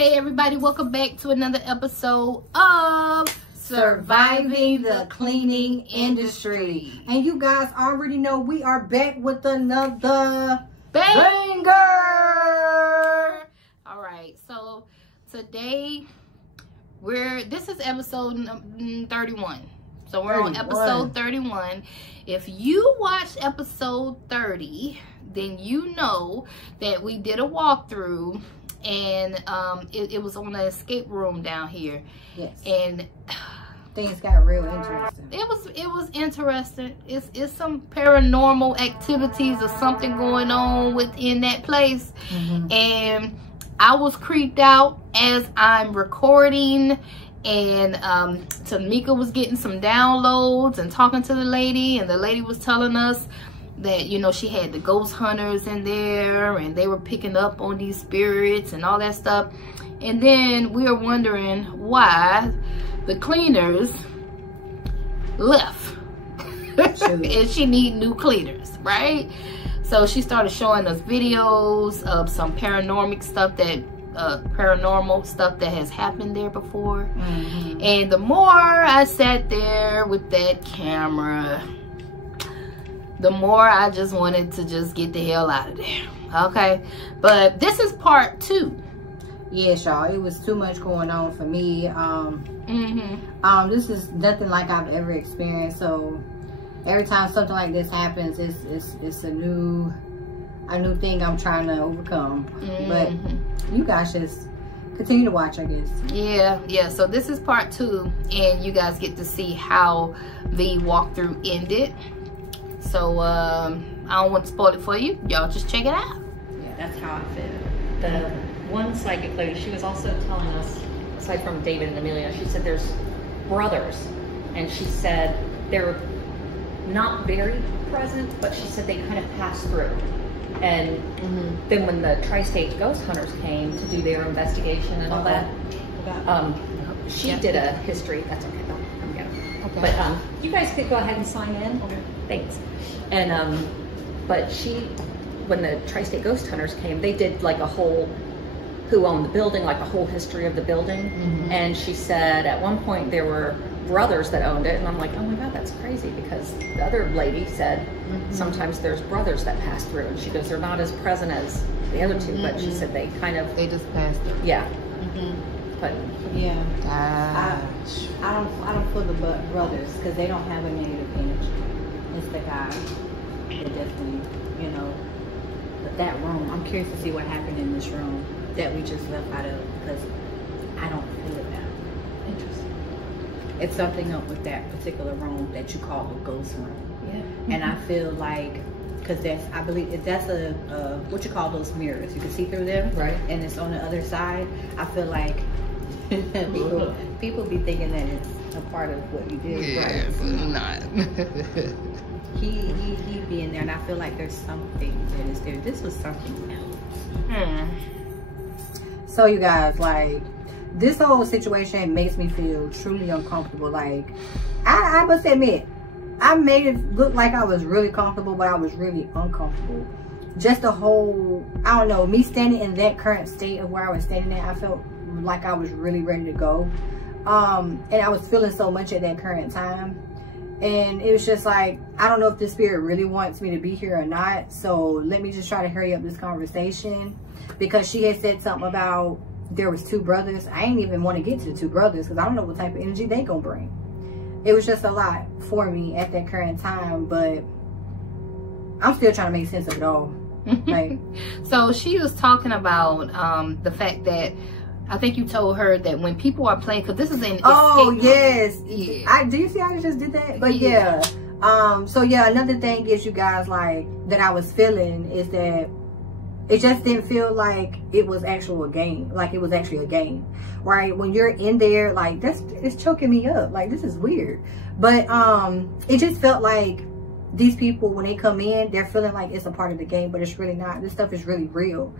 Hey everybody, welcome back to another episode of Surviving the Cleaning Industry. And you guys already know we are back with another banger. All right, so today this is episode 31. So we're on episode 31. If you watched episode 30, then you know that we did a walkthrough, and it was on the escape room down here. Yes. And things got real interesting. It was interesting. It's some paranormal activities or something going on within that place. And I was creeped out as I'm recording, and Tamika was getting some downloads and talking to the lady, and the lady was telling us that, you know, she had the ghost hunters in there and they were picking up on these spirits and all that stuff. And then we were wondering why the cleaners left. And she need new cleaners, right? So she started showing us videos of some paranormal stuff that has happened there before. And the more I sat there with that camera, the more I just wanted to just get the hell out of there. Okay, but this is part 2. Yes, y'all, it was too much going on for me. This is nothing like I've ever experienced, so every time something like this happens, it's a new thing I'm trying to overcome. But you guys just continue to watch, I guess. Yeah, so this is part 2, and you guys get to see how the walkthrough ended. So I don't want to spoil it for you. Y'all just check it out. Yeah, that's how I feel. The one psychic lady, she was also telling us, aside from David and Amelia, she said there's brothers, and she said they're not very present, but she said they kind of pass through. And then when the Tri-State Ghost Hunters came to do their investigation and all that, she did a history. That's okay. I'm good. Okay. But you guys could go ahead and sign in. Okay. Thanks. And but when the Tri-State Ghost Hunters came, they did like a whole who owned the building, like a whole history of the building. And she said at one point there were brothers that owned it, and I'm like, oh my god, that's crazy, because the other lady said sometimes there's brothers that pass through, and she goes, they're not as present as the other two, but she said they just pass through. Yeah. But yeah, I don't feel the brothers, because they don't have a negative energy. It's the guy that definitely, you know. But that room, I'm curious to see what happened in this room that we just left out of, because I don't feel it now. Interesting. It's something up with that particular room that you call a ghost room. Yeah. And I feel like, because I believe that's a what you call those mirrors. You can see through them, right? And it's on the other side. I feel like people be thinking that it's a part of what you did. Yeah, right? but not. he be in there, and I feel like there's something that is there. This was something else. So you guys, like, this whole situation makes me feel truly uncomfortable. Like, I must admit, I made it look like I was really comfortable, but I was really uncomfortable. Just the whole, I don't know, me standing in that current state of where I was standing at, I felt like I was really ready to go. And I was feeling so much at that current time. And it was just like, I don't know if this spirit really wants me to be here or not. So let me just try to hurry up this conversation. Because she had said something about there was 2 brothers. I ain't even want to get to the 2 brothers, because I don't know what type of energy they gonna bring. It was just a lot for me at that current time, but I'm still trying to make sense of it all. Like, so she was talking about the fact that, I think you told her that when people are playing, because this is an escape yes. Yeah. Do you see how I just did that? But yeah. So yeah, another thing is, you guys, like, that I was feeling is that it just didn't feel like it was actual game. Like, it was actually a game, right? When you're in there, like, it's choking me up. Like, this is weird. But it just felt like these people, when they come in, they're feeling like it's a part of the game, but it's really not. This stuff is really real.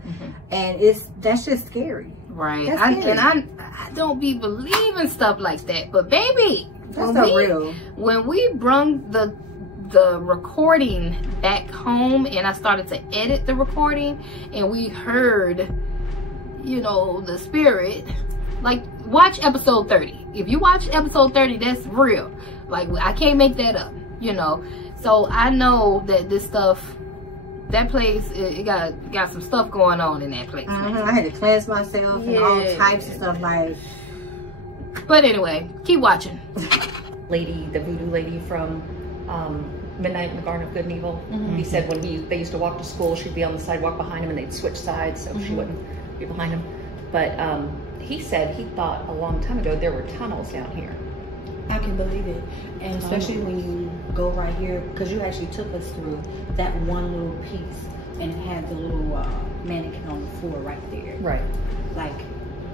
And that's just scary. Right. I don't be believing stuff like that. But baby, that's so real. When we brung the recording back home, and I started to edit the recording, and we heard you know, the spirit, like, watch episode 30. If you watch episode 30, that's real. Like, I can't make that up, you know. So I know that this stuff, that place, it got some stuff going on in that place. I had to cleanse myself and all types of stuff, like. But anyway, keep watching. Lady, the voodoo lady from Midnight in the Garden of Good and Evil. He said when they used to walk to school, she'd be on the sidewalk behind him, and they'd switch sides so she wouldn't be behind him. But he said he thought a long time ago there were tunnels down here. I can believe it, and especially when you go right here, because you actually took us through that one little piece, and it had the little mannequin on the floor right there. Right. Like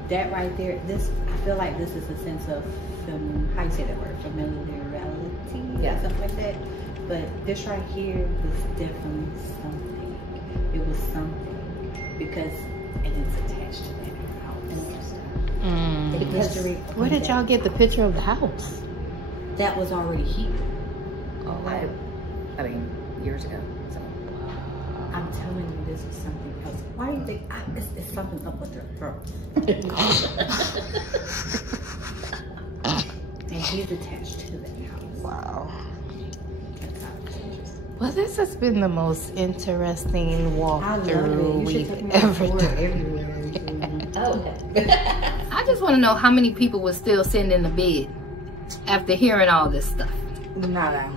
that right there. This, I feel like this is a sense of how you say that word, familiarity, something like that. But this right here was definitely something. It was something because it's attached to that house. The history. Where did y'all get the picture of the house? That was already here. Oh, I mean, years ago. So I'm telling you, this is something else. Why do you think it's something up with her throat? And he's attached to that house. Wow. Well, this has been the most interesting walkthrough we've ever done. Oh, okay. I just want to know how many people were still sitting in the bed after hearing all this stuff. Nada.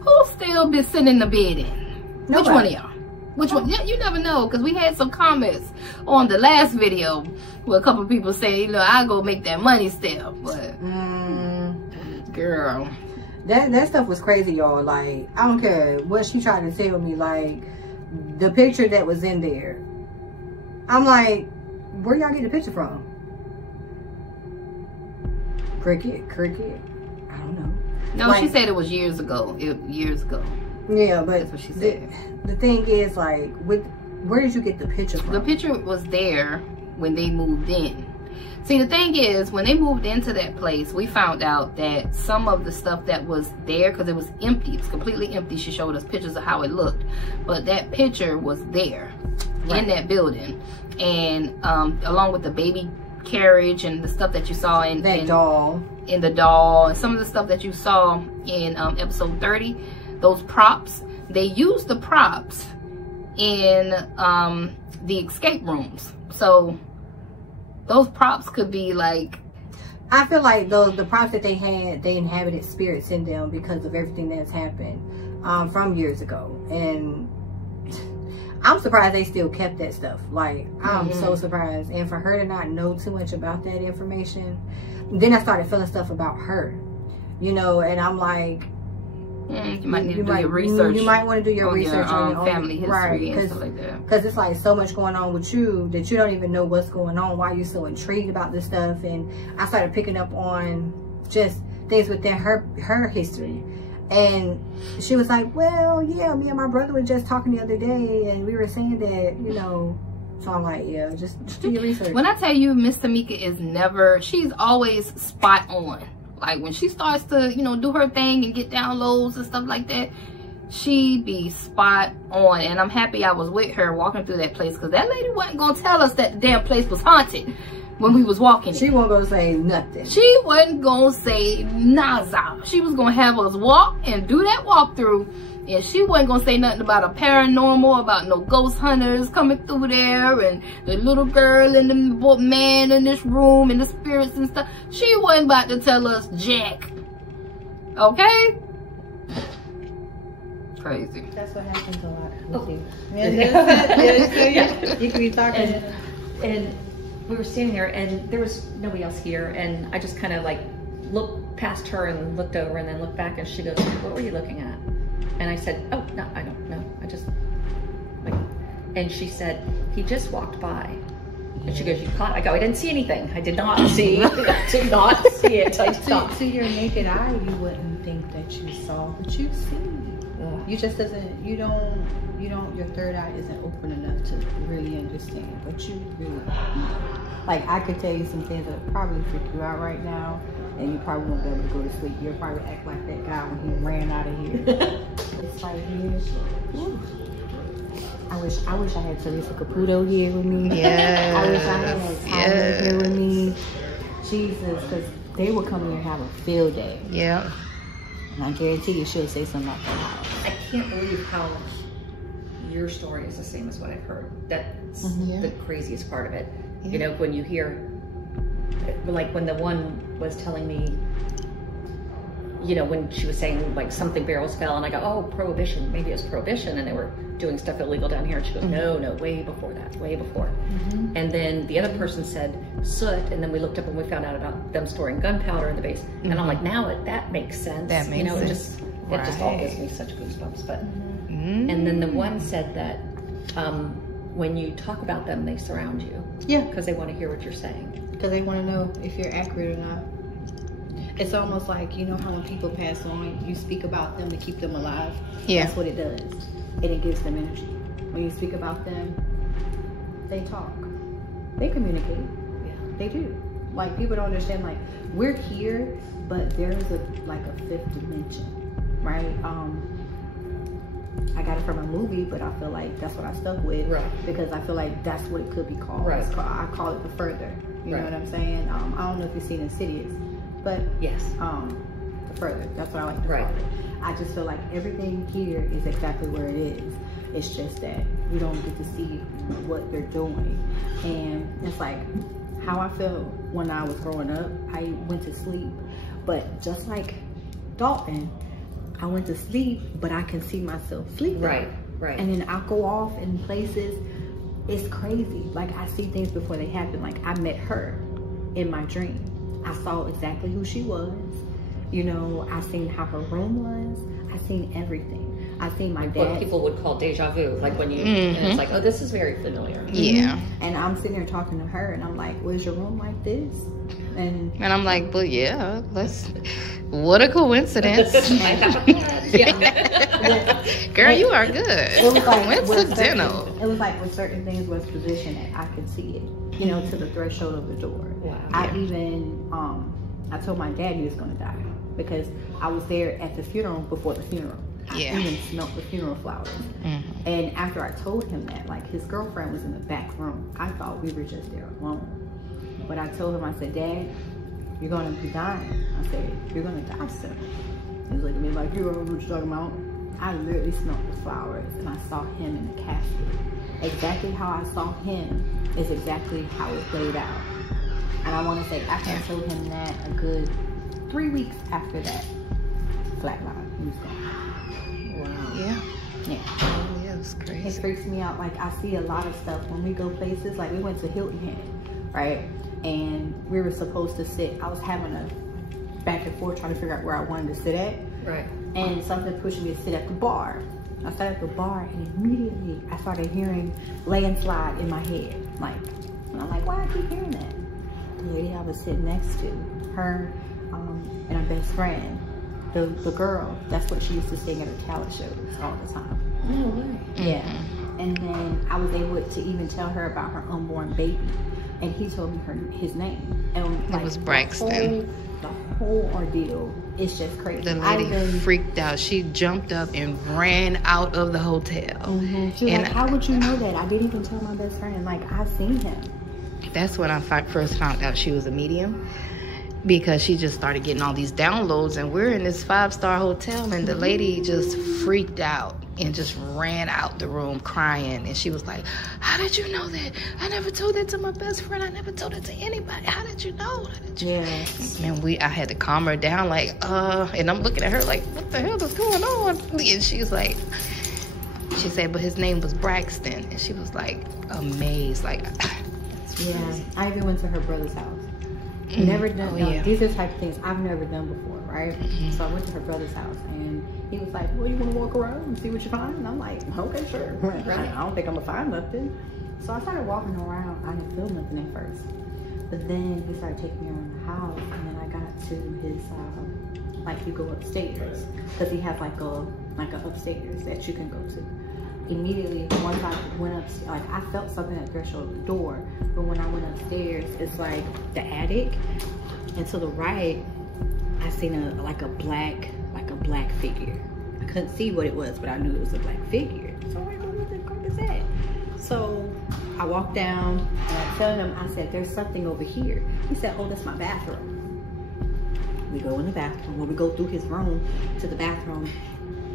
Who's still been sitting in the bed in? Nobody. Which one of y'all? Which one? Yeah, you never know, because we had some comments on the last video where a couple of people say, you know, I'll go make that money still. But, girl. That stuff was crazy, y'all. Like, I don't care what she tried to tell me. Like, the picture that was in there, I'm like, where y'all get the picture from? Cricket. I don't know. No, like, she said it was years ago. Years ago. Yeah, but that's what she said. The thing is, like, where did you get the picture from? The picture was there when they moved in. See, the thing is, when they moved into that place, we found out that some of the stuff that was there, because it was empty, it was completely empty. She showed us pictures of how it looked. But that picture was there in that building. And along with the baby carriage and the stuff that you saw in the doll, and some of the stuff that you saw in episode 30, those props, they used the props in the escape rooms. So those props could be like, I feel like the props that they had, they inhabited spirits in them because of everything that's happened from years ago. And I'm surprised they still kept that stuff. Like, I'm so surprised. And for her to not know too much about that information, then I started feeling stuff about her, you know, and I'm like, you might need to do your research. You might want to do your research on your own family history and stuff like that. Because it's like so much going on with you that you don't even know what's going on, why you're so intrigued about this stuff. And I started picking up on just things within her history. And she was like, well, yeah, me and my brother were just talking the other day, and we were saying that, you know. So I'm like, yeah, just do your research. When I tell you, Miss Tamika is never, she's always spot on. Like, when she starts to, you know, do her thing and get downloads and stuff like that, she be spot on. And I'm happy I was with her walking through that place, because that lady wasn't going to tell us that the damn place was haunted when we was walking. She wasn't going to say nothing. She wasn't going to say nada. She was going to have us walk and do that walkthrough. And she wasn't going to say nothing about a paranormal, about no ghost hunters coming through there, and the little girl and the man in this room and the spirits and stuff. She wasn't about to tell us jack. Okay? Crazy. That's what happens a lot with you. You can be talking. And we were standing there, and there was nobody else here. And I just kind of like looked past her and looked over and then looked back, and she goes, what were you looking at? And I said, oh, no, I don't know. I just, like, and she said, he just walked by. And she goes, you caught? I go, I didn't see anything. I did not see. I did not see it. I stopped. To your naked eye, you wouldn't think that you saw, but you see. You just doesn't, you don't, your third eye isn't open enough to really understand, but you really, like, I could tell you some things that probably freak you out right now, and you probably won't be able to go to sleep. You'll probably act like that guy when he ran out of here. It's like, I wish I had Teresa Caputo here with me. Yes. I wish I had Tyler here with me. Jesus, because they would come here and have a field day. Yeah. And I guarantee you she'll say something about that house. I can't believe how your story is the same as what I've heard. That's the craziest part of it. Yeah. You know, when you hear, like when the one was telling me, you know, when she was saying like something barrels fell, and I go, oh, prohibition, maybe it was prohibition, and they were doing stuff illegal down here. And she goes, no, way before that, way before. And then the other person said soot, and then we looked up and we found out about them storing gunpowder in the base. And I'm like, now that makes sense. That makes sense. It just all gives me such goosebumps. But and then the one said that when you talk about them, they surround you. Yeah. Because they want to hear what you're saying. Because they want to know if you're accurate or not. It's almost like, you know how when people pass on, you speak about them to keep them alive? Yeah. That's what it does. And it gives them energy. When you speak about them, they talk. They communicate. Yeah. They do. Like, people don't understand, like, we're here, but there's like a fifth dimension, right? I got it from a movie, but I feel like that's what I stuck with. Right. Because I feel like that's what it could be called. Right. I call it the further. You know what I'm saying? I don't know if you've seen Insidious, but Yes. the further. That's what I like to call it. I just feel like everything here is exactly where it is. It's just that we don't get to see what they're doing. And it's like how I felt when I was growing up. I went to sleep, but just like Dalton, I went to sleep, but I can see myself sleeping. Right. And then I'll go off in places. It's crazy. Like, I see things before they happen. Like, I met her in my dream. I saw exactly who she was. You know, I seen how her room was. I seen everything. I seen my dad. What people would call deja vu, like when you, and it's like, oh, this is very familiar. Yeah. And I'm sitting there talking to her, and I'm like, "Was your room like this?" And I'm like, but yeah, what a coincidence. Girl, you are good. It was like coincidental. It was like with certain things was positioned that I could see it, you know, to the threshold of the door. Wow. I even, I told my dad he was going to die because I was there at the funeral before the funeral. I even smelled the funeral flowers. And after I told him that, like, his girlfriend was in the back room. I thought we were just there alone. But I told him, I said, Dad, you're going to be dying. I said, you're going to die soon. He was looking at me like, you don't know what you're talking about. I literally smelled the flowers, and I saw him in the casket. Exactly how I saw him is exactly how it played out. And I want to say, after I told him that, a good 3 weeks after that, flatline, he was gone. Wow. Yeah. Oh, yeah, it's crazy. It freaks me out. Like, I see a lot of stuff when we go places. Like, we went to Hilton Head, right? And we were supposed to sit. I was having a back and forth trying to figure out where I wanted to sit at. Right. And something pushed me to sit at the bar. I sat at the bar, and immediately I started hearing landslide in my head. Like, and I'm like, why I keep hearing that? The lady I was sitting next to, her and her best friend, the girl, that's what she used to sing at her talent shows all the time. No way. Yeah. And then I was able to even tell her about her unborn baby. And he told me his name. And like, it was Braxton. The whole ordeal is just crazy. The lady freaked out. She jumped up and ran out of the hotel. She was like, how would you know that? I didn't even tell my best friend. Like, I've seen him. That's when I first found out she was a medium. Because she just started getting all these downloads, and we're in this 5-star hotel, and the lady just freaked out and just ran out the room crying. And she was like, how did you know that? I never told that to my best friend. I never told it to anybody. How did you know? How did you? Man, I had to calm her down, like, and I'm looking at her like, what the hell is going on? And she's like, she said, but his name was Braxton. And she was like amazed, like, yeah. I even went to her brother's house. Never done. These are the type of things I've never done before, right? So I went to her brother's house, and he was like, well, you want to walk around and see what you find? And I'm like, okay, sure. Right. I don't think I'm going to find nothing. So I started walking around. I didn't feel nothing at first. But then he started taking me around the house, and then I got to his, like, you go upstairs. Because he has like a upstairs that you can go to. Immediately, once I went upstairs, like, I felt something at the threshold of the door. But when I went upstairs, it's like the attic, and to the right, I seen a black figure. I couldn't see what it was, but I knew it was a black figure. So I'm like, what the crap is that? So I walked down and I'm telling him, I said, there's something over here. He said, oh, that's my bathroom. We go in the bathroom. When we go through his room to the bathroom,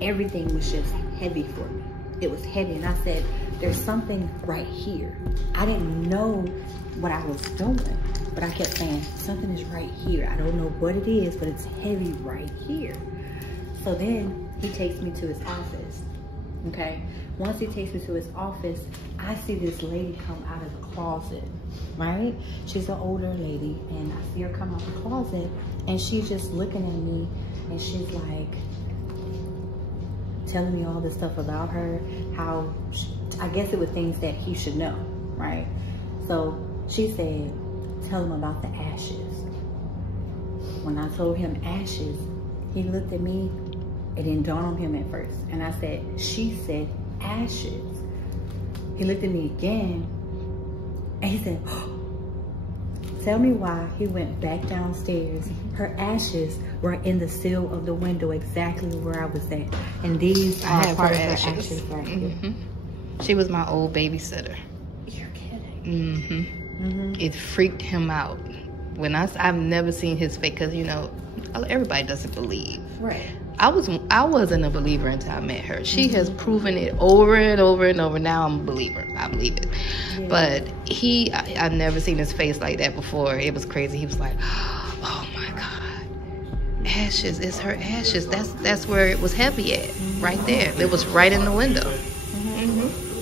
everything was just heavy for me. It was heavy, and I said, there's something right here. I didn't know what I was doing, but I kept saying, something is right here. I don't know what it is, but it's heavy right here. So then he takes me to his office, okay? Once he takes me to his office, I see this lady come out of the closet, right? She's an older lady, and I see her come out of the closet, and she's just looking at me, and she's like, telling me all this stuff about her, how, I guess it was things that he should know, right? So she said, tell him about the ashes. When I told him ashes, he looked at me. It didn't dawn on him at first. And I said, she said ashes. He looked at me again and he said, oh, tell me why he went back downstairs. Her ashes were in the sill of the window exactly where I was at. And these are part of her ashes right here. She was my old babysitter. You're kidding. It freaked him out. When I've never seen his face, because you know, everybody doesn't believe. Right. I wasn't a believer until I met her. She has proven it over and over and over. Now I'm a believer. I believe it. Yeah. But I've never seen his face like that before. It was crazy. He was like, oh my God, ashes. It's her ashes. That's where it was heavy at. Right there. It was right in the window.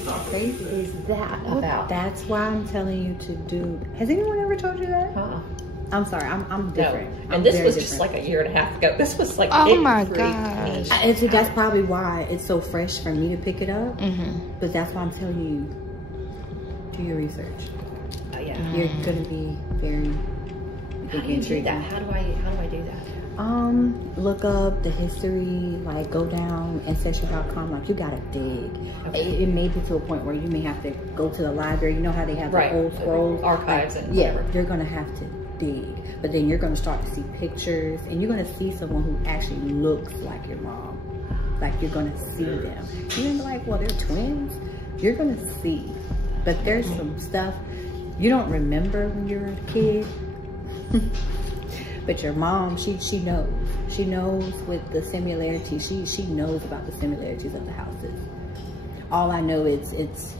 How crazy is that about? That's why I'm telling you to do. Has anyone ever told you that? I'm sorry, I'm different. No. And this was just like a year and a half ago. This was like, oh my gosh. That's probably why it's so fresh for me to pick it up. But that's why I'm telling you, do your research. Yeah. You're gonna be very intrigued. How do I do that? Look up the history, like go down ancestral.com, like you gotta dig. Okay. It may be to a point where you may have to go to the library. You know how they have the old scrolls? Archives and yeah, whatever. you're gonna have to dig. But then you're gonna start to see pictures, and you're gonna see someone who actually looks like your mom. Like you're gonna see them. You're gonna be like, well, they're twins. You're gonna see. But there's some stuff you don't remember when you were a kid. But your mom, she knows. She knows with the similarities. She knows about the similarities of the houses. All I know is it's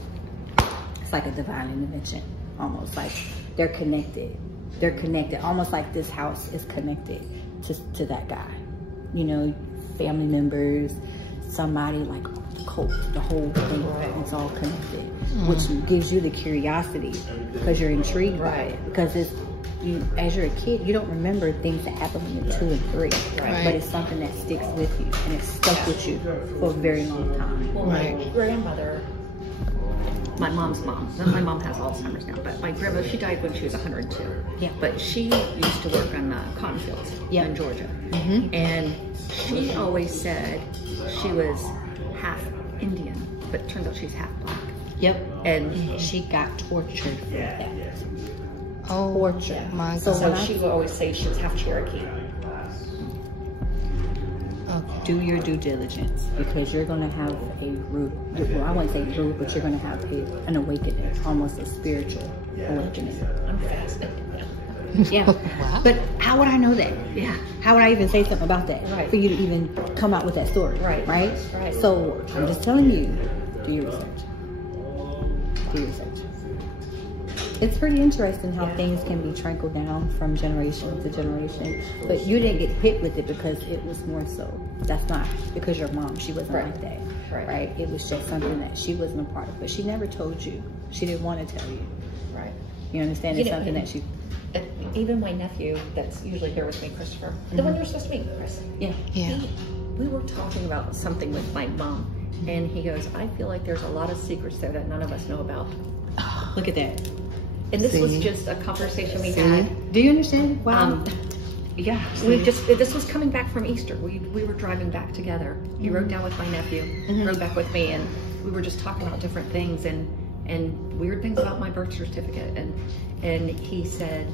like a divine intervention, almost like they're connected. They're connected, almost like this house is connected to that guy. You know, family members, somebody, like the cult, the whole thing. It's all connected, which gives you the curiosity because you're intrigued by it. Because it's as you're a kid, you don't remember things that happened when you're 2 and 3, but it's something that sticks with you, and it's stuck with you for a very long time. Well, my grandmother, my mom's mom, my mom has Alzheimer's now, but my grandmother, she died when she was 102. Yeah. But she used to work on cotton fields in Georgia, and she always said she was half Indian, but it turns out she's half black. Yep. And she got tortured for that. Oh, torture. My God. So she would always say she was half Cherokee. Okay. Do your due diligence, because you're going to have a root. Well, I wouldn't say root, but you're going to have an awakening, almost a spiritual awakening. I'm fascinated. Yeah. Wow. But how would I know that? Yeah. How would I even say something about that? For you to even come out with that story. Right. So I'm just telling you, do your research. Do your research. It's pretty interesting how things can be trickled down from generation to generation. But you didn't get hit with it because it was more so. That's not because your mom, she wasn't like that. Right. It was just something that she wasn't a part of. But she never told you. She didn't want to tell you. Right. You understand? It's something that she... Even my nephew that's usually here with me, Christopher, the one you're supposed to meet, Chris. Yeah. We were talking about something with my mom, and he goes, I feel like there's a lot of secrets there that none of us know about. Look at that. And this was just a conversation we had. Do you understand? Wow. Yeah. This was coming back from Easter. We were driving back together. He rode down with my nephew, rode back with me, and we were just talking about different things and weird things about my birth certificate. And he said,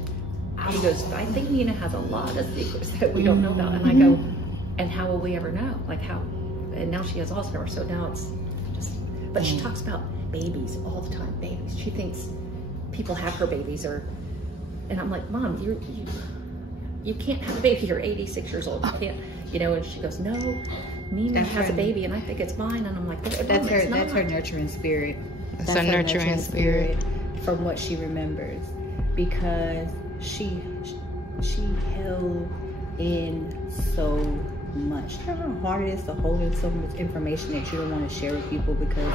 he goes, I think Nina has a lot of secrets that we don't know about. And I go, and how will we ever know? Like how and now she has Alzheimer's, so now it's just, but she talks about babies all the time, babies. She thinks people have her babies, and I'm like, Mom, you can't have a baby, you're 86 years old, you can't, you know, and she goes, no, Mimi has a baby, and I think it's mine, and I'm like, that's her nurturing spirit. That's her nurturing spirit. From what she remembers, because she held in so much. You know how hard it is to hold in so much information that you don't want to share with people because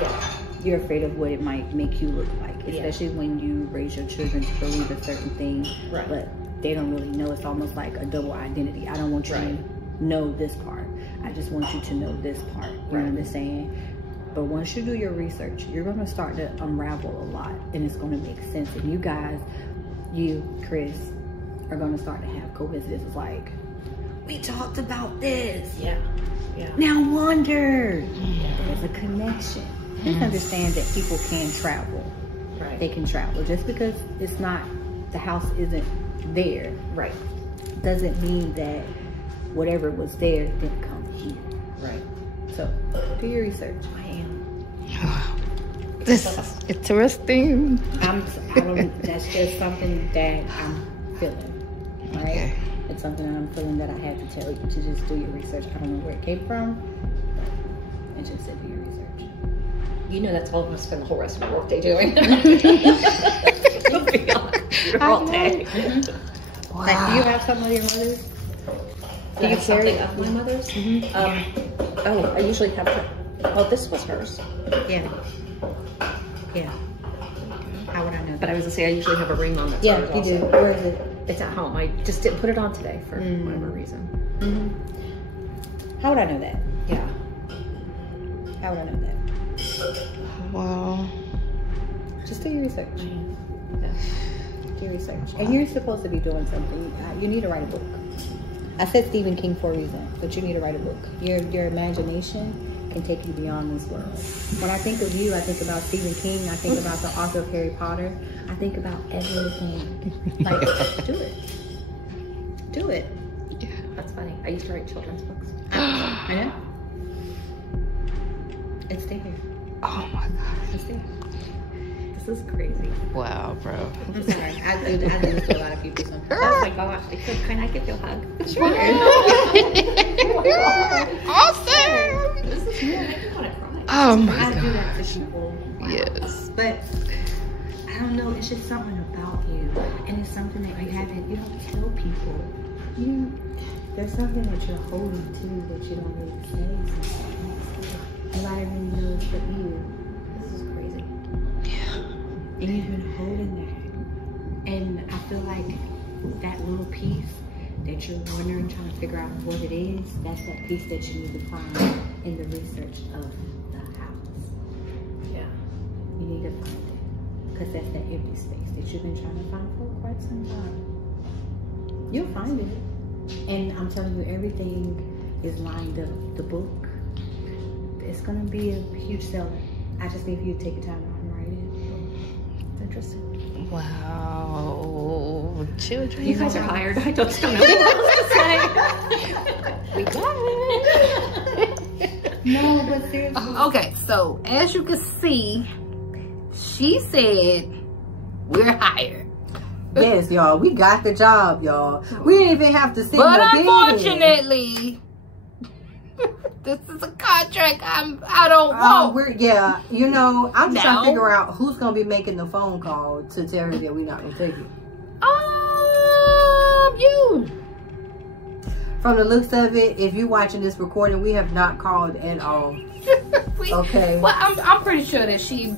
you're afraid of what it might make you look like, especially when you raise your children to believe a certain thing, but they don't really know. It's almost like a double identity. I don't want you to know this part. I just want you to know this part. You know what I'm saying? But once you do your research, you're going to start to unravel a lot, and it's going to make sense. And you guys, you, Chris, are going to start to have coincidences like, we talked about this. Yeah. Now wonder. There's a connection. Just understand that people can travel. Right. They can travel. Just because it's not, the house isn't there. Right. Doesn't mean that whatever was there didn't come here. Right. So do your research. I am. This is interesting. That's just something that I'm feeling. Right? Okay. It's something that I'm feeling that I had to tell you to just do your research. I don't know where it came from, but I just said do your research. You know that's all I'm going to spend the whole rest of my work day doing. All day. Wow. Like, do you have some of your mother's? Do you carry of my mother's? Oh, I usually have her. Oh, this was hers. Yeah. How would I know that? But I was going to say I usually have a ring on that. Yeah, you do. Where is it? It's at home. I just didn't put it on today for whatever reason. How would I know that? Yeah. How would I know that? Wow. Just do your research. Yeah. Do your research. And you're supposed to be doing something. You need to write a book. I said Stephen King for a reason, but you need to write a book. Your imagination can take you beyond this world. When I think of you, I think about Stephen King. I think about the author of Harry Potter. I think about everything. Like, do it. Do it. Yeah. That's funny. I used to write children's books. I know. It's there. Oh my God. It's there. This is crazy. Wow, bro. I'm sorry. I do this to a lot of people sometimes. Oh my gosh. Can I give you a hug? Sure. Awesome. This is good. I don't want to cry. Oh my I do God. that to people. Yes. But I don't know, it's just something about you. And it's something that you don't tell people. There's something that you're holding to that you don't really say sometimes. Nobody really knows but you. This is crazy. And you've been holding that. And I feel like that little piece that you're wondering, trying to figure out what it is, that's that piece that you need to find in the research of the house. Yeah. You need to find it. Because that's that empty space that you've been trying to find for quite some time. You'll find it. And I'm telling you, everything is lined up. The book, it's going to be a huge seller. I just need you to take your time out and write it. It's interesting. Wow. Children. You guys are hired. I just don't know what else to say. We got it. No, but seriously. Okay, so as you can see, she said we're hired. Yes, y'all. We got the job, y'all. We didn't even have to send But no bid in. unfortunately, this is a contract I don't want. You know, I'm just trying to figure out who's gonna be making the phone call to tell her that we're not gonna take it. You. From the looks of it, if you're watching this recording, we have not called at all. Okay. Well, I'm pretty sure that she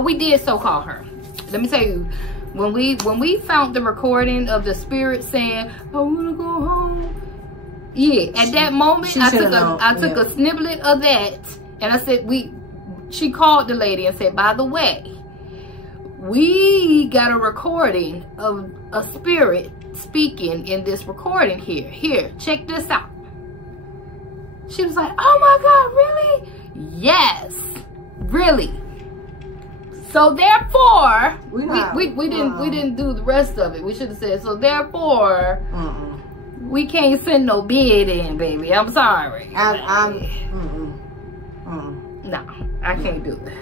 we did so call her. Let me tell you, when we found the recording of the spirit saying, "I wanna go home," at that moment I took a snippet of that, and I said she called the lady and said, "By the way, we got a recording of a spirit speaking in this recording here. Here, check this out." She was like, "Oh my God, really?" Yes, really. So therefore, we didn't do the rest of it. We should have said, so therefore, we can't send no bid in, baby. I'm sorry. No, I can't do it.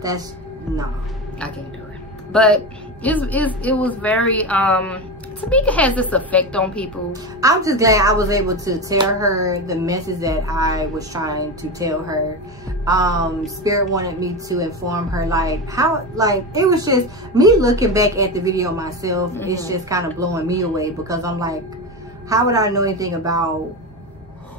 That's no. I can't do it. But it was very Tamika has this effect on people. I'm just glad I was able to tell her the message that I was trying to tell her. Spirit wanted me to inform her, like, how, like, it was just me looking back at the video myself. It's just kind of blowing me away, because I'm like, how would I know anything about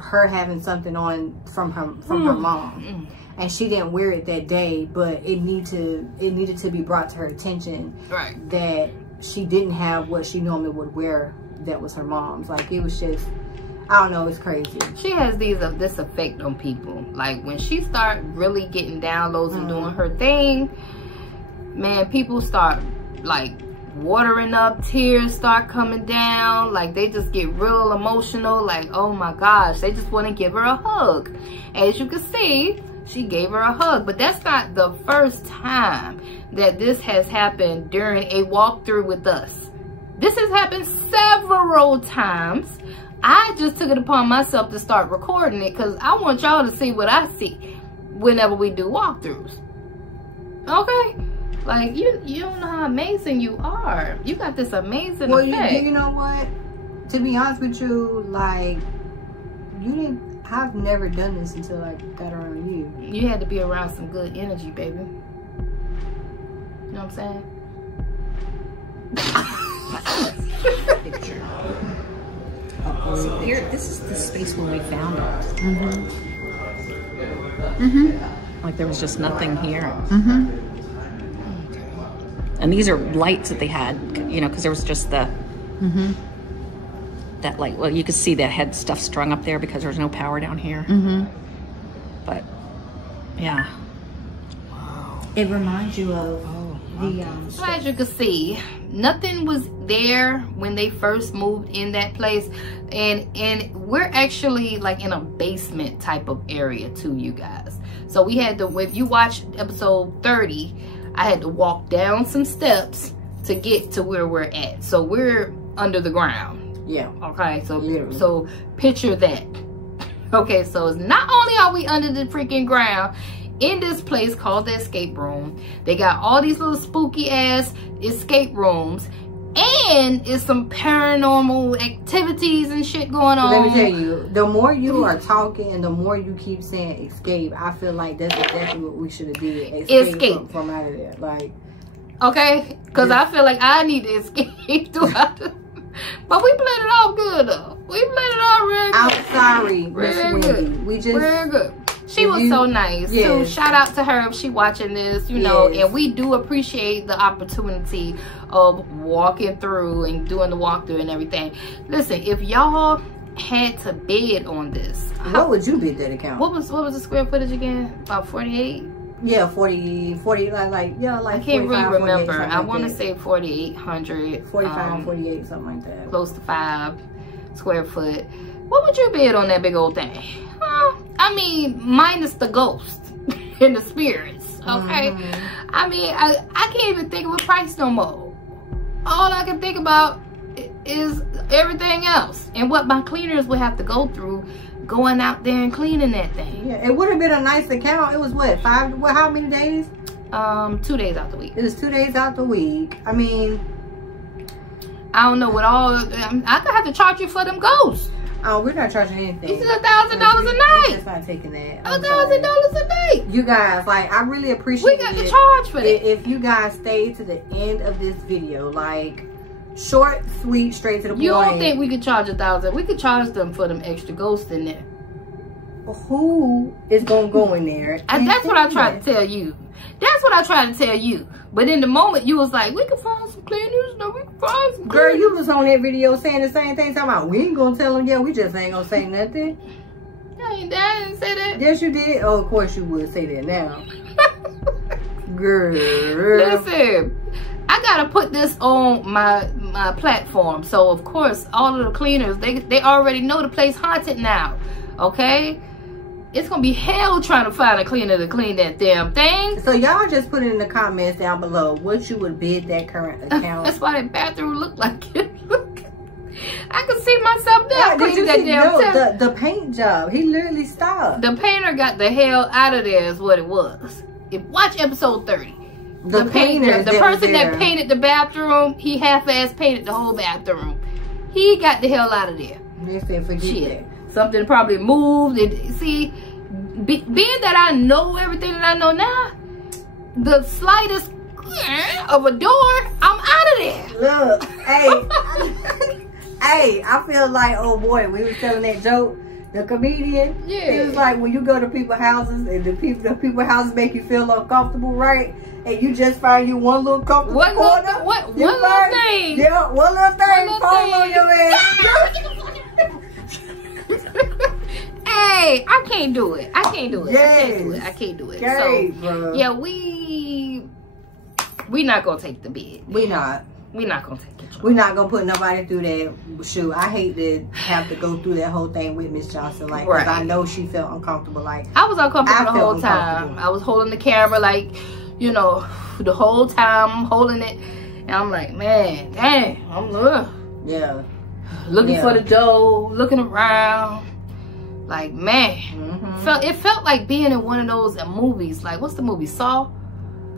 her having something on from her mom? And she didn't wear it that day, but it needed to be brought to her attention, right, that she didn't have what she normally would wear that was her mom's. Like, it was just, I don't know, it's crazy. She has this effect on people. Like, when she start really getting downloads and doing her thing, man, people start like watering up, tears start coming down, like they just get real emotional, like, oh my gosh, they just want to give her a hug. As you can see, she gave her a hug. But that's not the first time that this has happened during a walkthrough with us. This has happened several times. I just took it upon myself to start recording it, because I want y'all to see what I see whenever we do walkthroughs. Okay? Like, you don't know how amazing you are. You got this amazing effect. You know what? To be honest with you, like, I've never done this until I got around you. You had to be around some good energy, baby. You know what I'm saying? Picture. So here, this is the space where we found it. Like, there was just nothing here. And these are lights that they had, you know, because there was just the that light. Well, you could see that had stuff strung up there because there was no power down here. But yeah, wow. It reminds you of the so as you can see, nothing was there when they first moved in that place, and we're actually like in a basement type of area too, you guys. So we had to, if you watched episode 30, I had to walk down some steps to get to where we're at. So we're under the ground. Yeah. Okay, so literally. So picture that. Okay, so it's not only are we under the freaking ground in this place called the escape room, they got all these little spooky ass escape rooms, and it's some paranormal activities and shit going on. Let me tell you, the more you are talking and the more you keep saying escape, I feel like that's exactly what we should have did. Escape from out of there. Like, okay, because I feel like I need to escape throughout the, but we played it all good though. We played it all real good. I'm sorry, Miss Wendy. We just real good. She was so nice. Yes. So shout out to her if she watching this, you know, and we do appreciate the opportunity of walking through and doing the walkthrough and everything. Listen, if y'all had to bid on this, what would you bid that account? What was the square footage again? About 48? Yeah, 40, like yeah, like I can't really remember. I want to say 4,800, 45, 48, something like that. Close to 5 square foot. What would you bid on that big old thing? I mean, minus the ghost and the spirits, okay? I mean, I can't even think of a price no more. All I can think about is everything else and what my cleaners would have to go through going out there and cleaning that thing. Yeah, it would have been a nice account. It was what, how many days? 2 days out the week. It was 2 days out the week. I mean, I don't know what all, I could have to charge you for them ghosts. Oh, we're not charging anything. This is $1,000 a night. That's not taking that. $1,000 a night. You guys, like, I really appreciate it. We got to charge for that. If you guys stay to the end of this video, like, short, sweet, straight to the point. You don't think we could charge $1,000? We could charge them for them extra ghosts in there. Who is gonna go in there? That's what I tried to tell you. That's what I tried to tell you. But in the moment, you was like, we can find some cleaners. No, we can find some cleaners. Girl, you was on that video saying the same thing. Talking about, we ain't gonna tell them, yeah, we just ain't gonna say nothing. I didn't say that. Yes, you did. Oh, of course you would say that now. Girl. Listen, I gotta put this on my platform. So, of course, all of the cleaners, they already know the place haunted now. Okay? It's gonna be hell trying to find a cleaner to clean that damn thing. So y'all just put it in the comments down below what you would bid that current account. That's why that bathroom looked like it. I could see myself there cleaning that damn table. The paint job? He literally stopped. The painter got the hell out of there is what it was. Watch episode 30. The painter, the person that painted the bathroom, he half-ass painted the whole bathroom. He got the hell out of there. They said forget that. Something probably moved. See, being that I know everything that I know now, the slightest of a door, I'm out of there. Look, hey, hey, I feel like, oh boy, we was telling that joke. The comedian, he was like, when you go to people's houses and the people's houses make you feel uncomfortable, right? And you just find you one little comfortable corner. One little thing. Yeah, one little thing fall on your ass. Hey, I can't do it. I can't do it. Yes. I can't do it. Okay, so, bro. yeah, we not gonna take the bid. We not gonna take it. We're not gonna put nobody through that. Shoot, I hate to have to go through that whole thing with Miss Johnson, like, because I know she felt uncomfortable. Like, I was uncomfortable the whole time. I was holding the camera, like, you know, the whole time I'm holding it, and I'm like, man, dang, I'm looking for the dough, looking around, like, man, it felt like being in one of those movies. Like, what's the movie, Saw?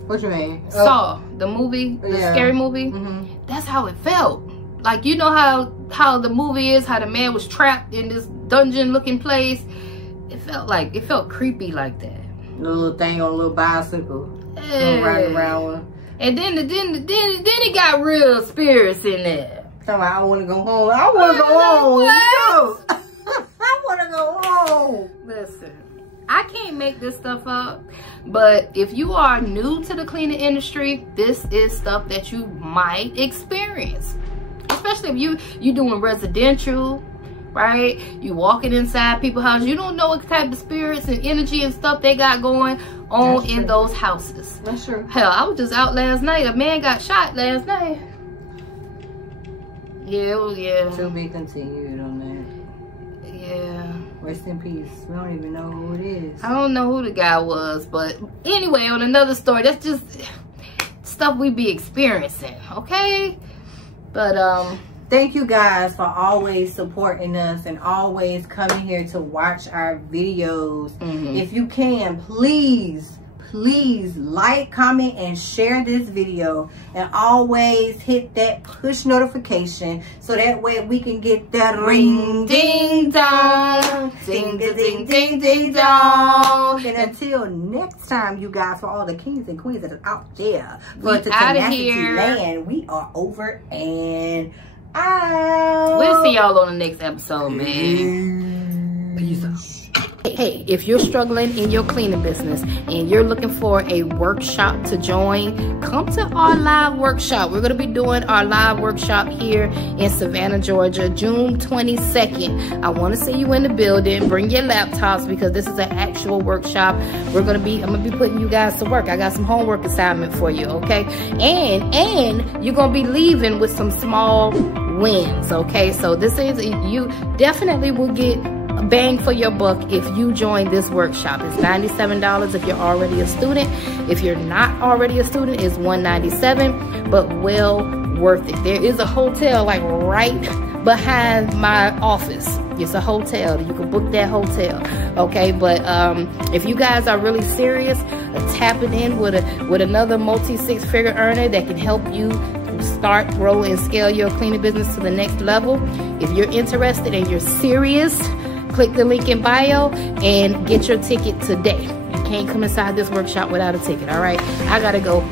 What you mean? Saw, the movie, the scary movie. That's how it felt. Like, you know how the movie is, how the man was trapped in this dungeon looking place. It felt creepy like that. The little thing on a little bicycle. Riding around with. And then it got real spirits in there. Somebody, I want to go home. I want to go home. I want to go home. Listen, I can't make this stuff up, but if you are new to the cleaning industry, this is stuff that you might experience. Especially if you doing residential, right? You walking inside people's houses. You don't know what type of spirits and energy and stuff they got going on in those houses. That's true. Hell, I was just out last night. A man got shot last night. Yeah. To be continued on that. Yeah. Rest in peace. We don't even know who it is. I don't know who the guy was, but anyway, on another story, that's just stuff we be experiencing, okay? But thank you guys for always supporting us and always coming here to watch our videos. If you can, please like, comment, and share this video, and always hit that push notification so that way we can get that ring ding dong, ding ding ding ding dong. And until next time, you guys, for all the kings and queens that are out there for the Tenacity land, we are over and out. We'll see y'all on the next episode, man. Peace out. Hey, if you're struggling in your cleaning business and you're looking for a workshop to join, come to our live workshop. We're going to be doing our live workshop here in Savannah, Georgia, June 22nd. I want to see you in the building. Bring your laptops because this is an actual workshop. I'm going to be putting you guys to work. I got some homework assignment for you, okay? And you're going to be leaving with some small wins, okay? So this is, you definitely will get a bang for your buck if you join this workshop. It's $97 if you're already a student. If you're not already a student, it's $197, but well worth it. There is a hotel like right behind my office. It's a hotel. You can book that hotel, okay? But if you guys are really serious, tapping in with another multi-six-figure earner that can help you start, grow, and scale your cleaning business to the next level. If you're interested and you're serious, click the link in bio and get your ticket today. You can't come inside this workshop without a ticket, all right? I gotta go.